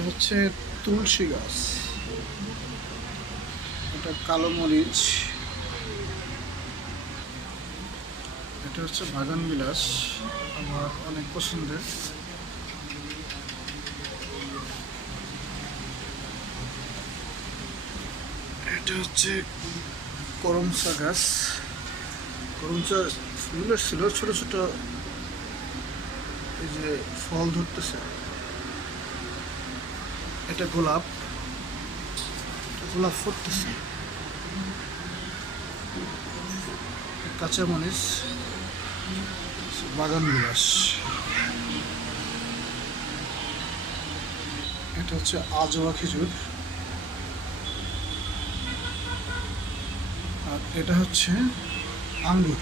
এটা হচ্ছে তুলসী গাছ, এটা কালো মরিচ, এটা হচ্ছে বাগান বিলাস, আমার অনেক পছন্দের। এটা হচ্ছে করমচা গাছ, করমচা ফুল ছিল ছোট ছোট, এই যে ফল ধরতেছে। এটা গোলাপ, গোলাপ ফুটতেছে। কাঁচামরিচ, বাগান বিলাস। এটা হচ্ছে আজোয়া খেজুর, আর এটা হচ্ছে আঙ্গুর।